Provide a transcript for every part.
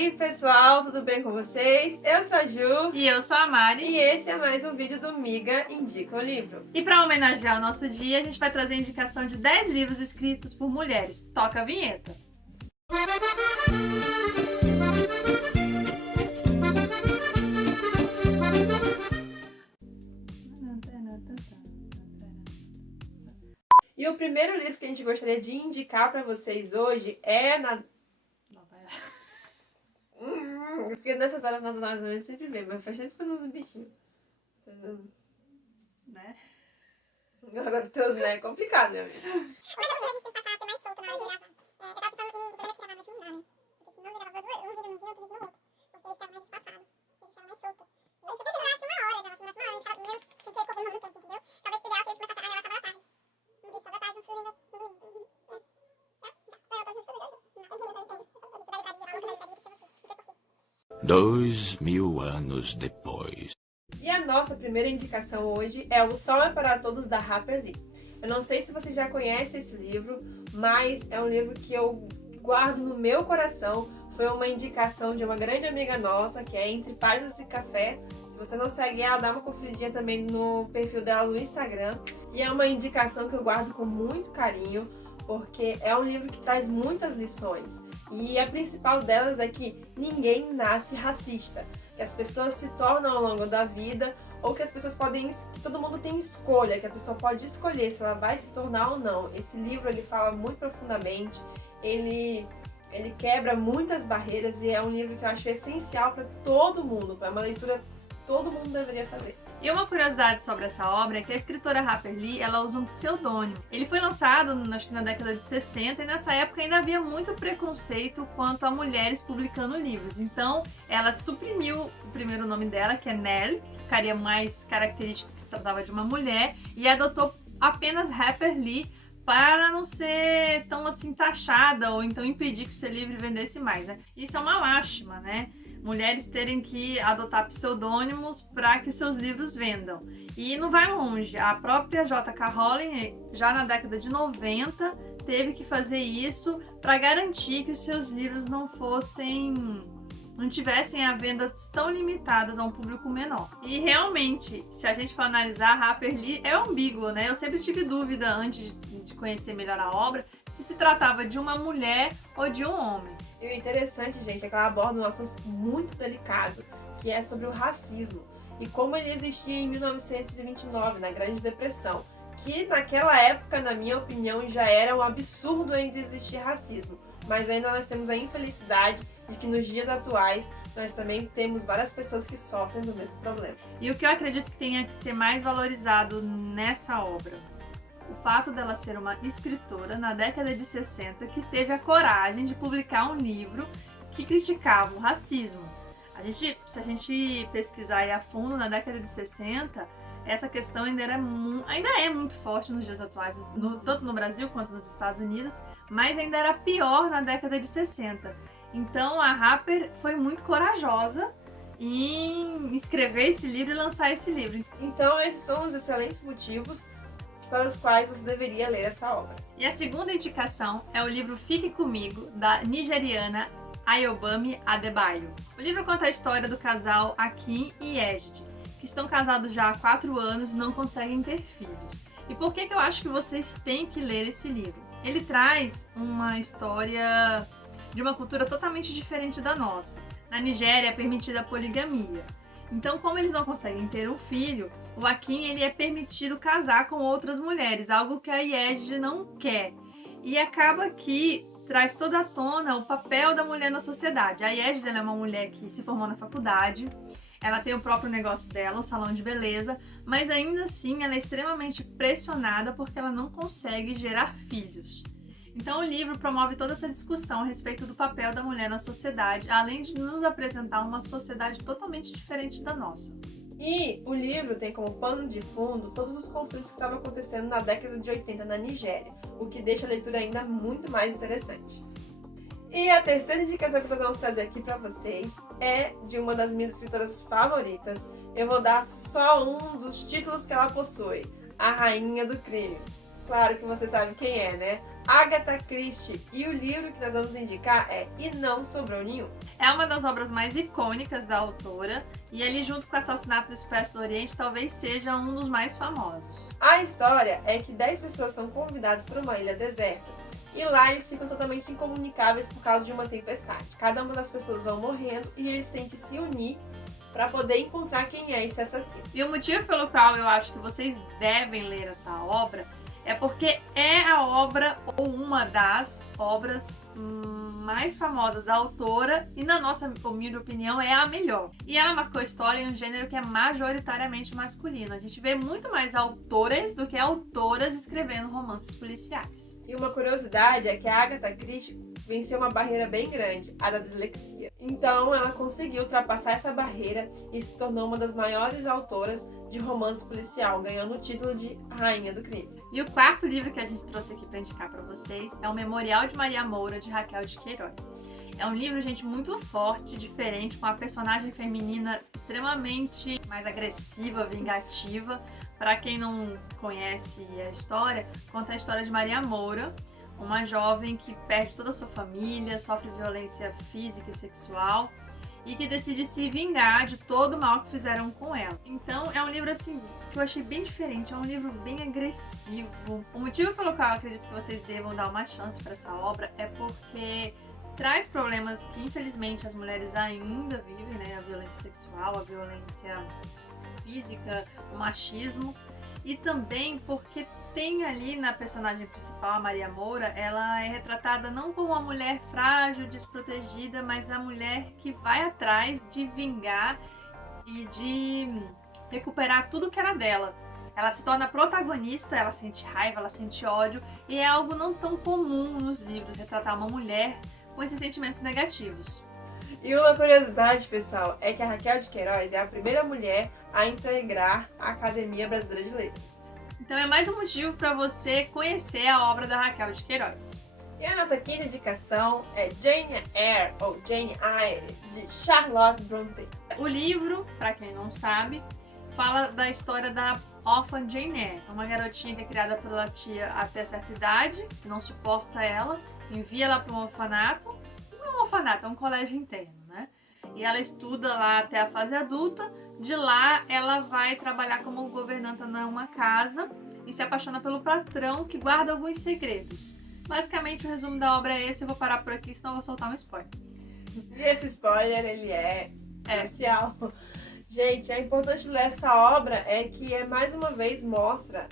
aí, pessoal, tudo bem com vocês? Eu sou a Ju. E eu sou a Mari. E esse é mais um vídeo do Miga Indica o Livro. E para homenagear o nosso dia, a gente vai trazer a indicação de 10 livros escritos por mulheres. Toca a vinheta! E o primeiro livro que a gente gostaria de indicar para vocês hoje é porque nessas horas naturais eu sempre vê, mas faz tempo que eu não uso bichinho. Vocês não... Né? Agora os teus né é complicado, meu amigo. Mas eu sei, a gente tem que passar a ser mais solta na hora de gravar. Eu tava pensando em fazer gravar, mas não dá, né? Porque senão eu gravava um vídeo num dia, outro vídeo no outro. Porque aí ficava mais espaçado. E deixava mais solta. E aí, se eu gravasse uma hora, a gente ficava menos sem ter correndo muito tempo, entendeu? Talvez o ideal seja começar a gravar sábado à tarde. Um vídeo sábado à tarde, um filme ainda. Dois mil anos depois. E a nossa primeira indicação hoje é O Sol é para Todos, da Harper Lee. Eu não sei se você já conhece esse livro, mas é um livro que eu guardo no meu coração. Foi uma indicação de uma grande amiga nossa, que é Entre Páginas e Café. Se você não segue ela, dá uma conferidinha também no perfil dela no Instagram. E é uma indicação que eu guardo com muito carinho, porque é um livro que traz muitas lições. E a principal delas é que ninguém nasce racista, que as pessoas se tornam ao longo da vida, ou que as pessoas podem, que todo mundo tem escolha, que a pessoa pode escolher se ela vai se tornar ou não. Esse livro ele fala muito profundamente, ele quebra muitas barreiras e é um livro que eu acho essencial para todo mundo, é uma leitura que todo mundo deveria fazer. E uma curiosidade sobre essa obra é que a escritora Harper Lee, ela usa um pseudônimo. Ele foi lançado, acho que na década de 60, e nessa época ainda havia muito preconceito quanto a mulheres publicando livros. Então, ela suprimiu o primeiro nome dela, que é Nellie, que ficaria mais característico que se tratava de uma mulher, e adotou apenas Harper Lee para não ser tão assim taxada ou então impedir que o seu livro vendesse mais, né? Isso é uma lástima, né? Mulheres terem que adotar pseudônimos para que os seus livros vendam. E não vai longe, a própria J.K. Rowling, já na década de 90, teve que fazer isso para garantir que os seus livros não tivessem a vendas tão limitadas a um público menor. E realmente, se a gente for analisar, Harper Lee é ambíguo, né? Eu sempre tive dúvida antes de conhecer melhor a obra, se tratava de uma mulher ou de um homem. E o interessante, gente, é que ela aborda um assunto muito delicado, que é sobre o racismo e como ele existia em 1929, na Grande Depressão, que naquela época, na minha opinião, já era um absurdo ainda existir racismo, mas ainda nós temos a infelicidade de que nos dias atuais nós também temos várias pessoas que sofrem do mesmo problema. E o que eu acredito que tenha que ser mais valorizado nessa obra? O fato dela ser uma escritora na década de 60 que teve a coragem de publicar um livro que criticava o racismo. Se a gente pesquisar aí a fundo, na década de 60, essa questão ainda é muito forte nos dias atuais, tanto no Brasil quanto nos Estados Unidos, mas ainda era pior na década de 60. Então a Harper foi muito corajosa em escrever esse livro e lançar esse livro. Então esses são os excelentes motivos para os quais você deveria ler essa obra. E a segunda indicação é o livro Fique Comigo, da nigeriana Ayobami Adebayo. O livro conta a história do casal Akin e Ejide, que estão casados já há 4 anos e não conseguem ter filhos. E por que eu acho que vocês têm que ler esse livro? Ele traz uma história de uma cultura totalmente diferente da nossa. Na Nigéria é permitida a poligamia. Então, como eles não conseguem ter um filho, o Akin ele é permitido casar com outras mulheres, algo que a Ejide não quer. E acaba que traz toda à tona o papel da mulher na sociedade. A Ejide é uma mulher que se formou na faculdade, ela tem o próprio negócio dela, o salão de beleza, mas ainda assim ela é extremamente pressionada porque ela não consegue gerar filhos. Então o livro promove toda essa discussão a respeito do papel da mulher na sociedade, além de nos apresentar uma sociedade totalmente diferente da nossa. E o livro tem como pano de fundo todos os conflitos que estavam acontecendo na década de 80 na Nigéria, o que deixa a leitura ainda muito mais interessante. E a terceira indicação que nós vamos trazer aqui para vocês é de uma das minhas escritoras favoritas. Eu vou dar só um dos títulos que ela possui, A Rainha do Crime. Claro que você sabe quem é, né? Agatha Christie. E o livro que nós vamos indicar é E Não Sobrou Nenhum. É uma das obras mais icônicas da autora, e ali junto com o Assassinato do Expresso do Oriente talvez seja um dos mais famosos. A história é que 10 pessoas são convidadas para uma ilha deserta. E lá eles ficam totalmente incomunicáveis por causa de uma tempestade. Cada uma das pessoas vão morrendo e eles têm que se unir para poder encontrar quem é esse assassino. E o motivo pelo qual eu acho que vocês devem ler essa obra é porque é a obra ou uma das obras mais famosas da autora e, na nossa humilde opinião, é a melhor. E ela marcou história em um gênero que é majoritariamente masculino. A gente vê muito mais autoras do que autoras escrevendo romances policiais. E uma curiosidade é que a Agatha Christie venceu uma barreira bem grande, a da dislexia. Então ela conseguiu ultrapassar essa barreira e se tornou uma das maiores autoras de romance policial, ganhando o título de Rainha do Crime. E o quarto livro que a gente trouxe aqui para indicar para vocês é o Memorial de Maria Moura, de Raquel de Queiroz. É um livro, gente, muito forte, diferente, com a personagem feminina extremamente mais agressiva, vingativa. Para quem não conhece a história, conta a história de Maria Moura, uma jovem que perde toda a sua família, sofre violência física e sexual e que decide se vingar de todo o mal que fizeram com ela. Então é um livro assim que eu achei bem diferente, é um livro bem agressivo. O motivo pelo qual eu acredito que vocês devam dar uma chance para essa obra é porque traz problemas que infelizmente as mulheres ainda vivem, né? A violência sexual, a violência física, o machismo, e também porque tem ali na personagem principal, a Maria Moura, ela é retratada não como uma mulher frágil, desprotegida, mas a mulher que vai atrás de vingar e de recuperar tudo que era dela. Ela se torna protagonista, ela sente raiva, ela sente ódio, e é algo não tão comum nos livros retratar uma mulher com esses sentimentos negativos. E uma curiosidade, pessoal, é que a Raquel de Queiroz é a primeira mulher a integrar a Academia Brasileira de Letras. Então é mais um motivo para você conhecer a obra da Raquel de Queiroz. E a nossa quinta indicação é Jane Eyre, ou Jane Eyre, de Charlotte Brontë. O livro, para quem não sabe, fala da história da órfã Jane Eyre, uma garotinha que é criada pela tia até certa idade, que não suporta ela, envia ela para um orfanato. Não é um orfanato, é um colégio interno, né? E ela estuda lá até a fase adulta. De lá, ela vai trabalhar como governanta numa casa e se apaixona pelo patrão, que guarda alguns segredos. Basicamente, o resumo da obra é esse. Eu vou parar por aqui, senão eu vou soltar um spoiler. E esse spoiler, ele é especial. Gente, é importante ler essa obra é que mais uma vez mostra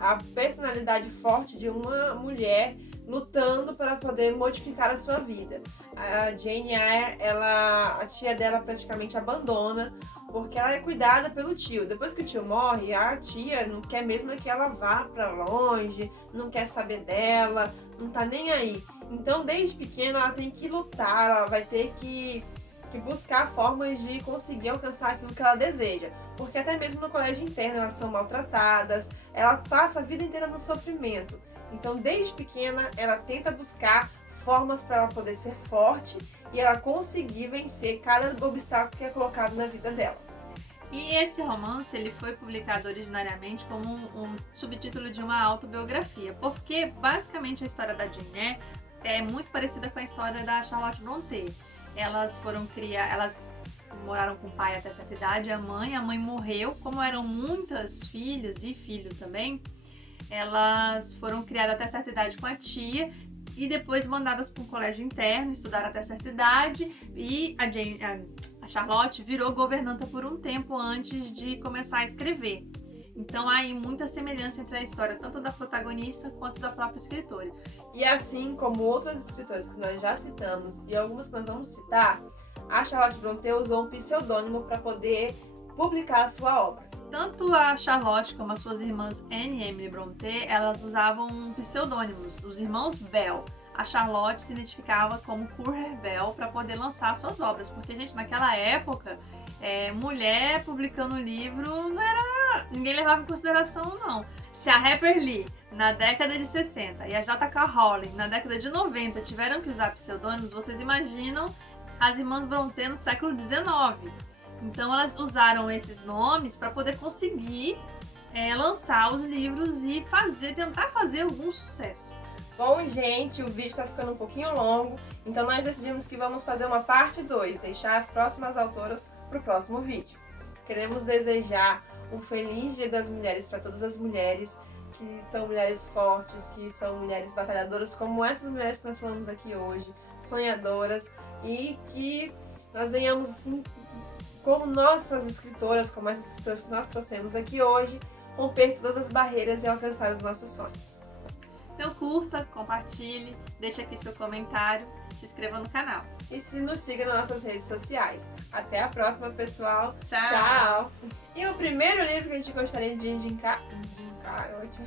a personalidade forte de uma mulher lutando para poder modificar a sua vida. A Jane Eyre, a tia dela praticamente abandona porque ela é cuidada pelo tio. Depois que o tio morre, a tia não quer mesmo que ela vá para longe, não quer saber dela, não tá nem aí. Então, desde pequena, ela tem que lutar, ela vai ter que buscar formas de conseguir alcançar aquilo que ela deseja. Porque até mesmo no colégio interno elas são maltratadas, ela passa a vida inteira no sofrimento. Então, desde pequena, ela tenta buscar formas para ela poder ser forte e ela conseguir vencer cada obstáculo que é colocado na vida dela. E esse romance ele foi publicado originariamente como um subtítulo de uma autobiografia, porque basicamente a história da Jane Eyre é muito parecida com a história da Charlotte Brontë. Elas moraram com o pai até certa idade, a mãe morreu. Como eram muitas filhas e filho também, elas foram criadas até certa idade com a tia e depois mandadas para um colégio interno, estudar até certa idade, e a Charlotte virou governanta por um tempo antes de começar a escrever. Então há aí muita semelhança entre a história tanto da protagonista quanto da própria escritora. E assim como outras escritoras que nós já citamos e algumas que nós vamos citar, a Charlotte Brontë usou um pseudônimo para poder publicar a sua obra. Tanto a Charlotte como as suas irmãs Anne e Emily Brontë, elas usavam pseudônimos, os irmãos Bell. A Charlotte se identificava como Currer Bell para poder lançar suas obras, porque, gente, naquela época, mulher publicando livro não era... ninguém levava em consideração, não. Se a Harper Lee, na década de 60, e a J.K. Rowling, na década de 90, tiveram que usar pseudônimos, vocês imaginam as irmãs Brontë no século XIX. Então elas usaram esses nomes para poder conseguir lançar os livros e tentar fazer algum sucesso. Bom, gente, o vídeo está ficando um pouquinho longo, então nós decidimos que vamos fazer uma parte 2, deixar as próximas autoras para o próximo vídeo. Queremos desejar um feliz Dia das Mulheres para todas as mulheres que são mulheres fortes, que são mulheres batalhadoras, como essas mulheres que nós falamos aqui hoje, sonhadoras, e que nós venhamos, assim, como nossas escritoras, como essas escritoras que nós trouxemos aqui hoje, romper todas as barreiras e alcançar os nossos sonhos. Então curta, compartilhe, deixe aqui seu comentário, se inscreva no canal. E nos siga nas nossas redes sociais. Até a próxima, pessoal. Tchau! Tchau! E o primeiro livro que a gente gostaria de indicar é ótimo.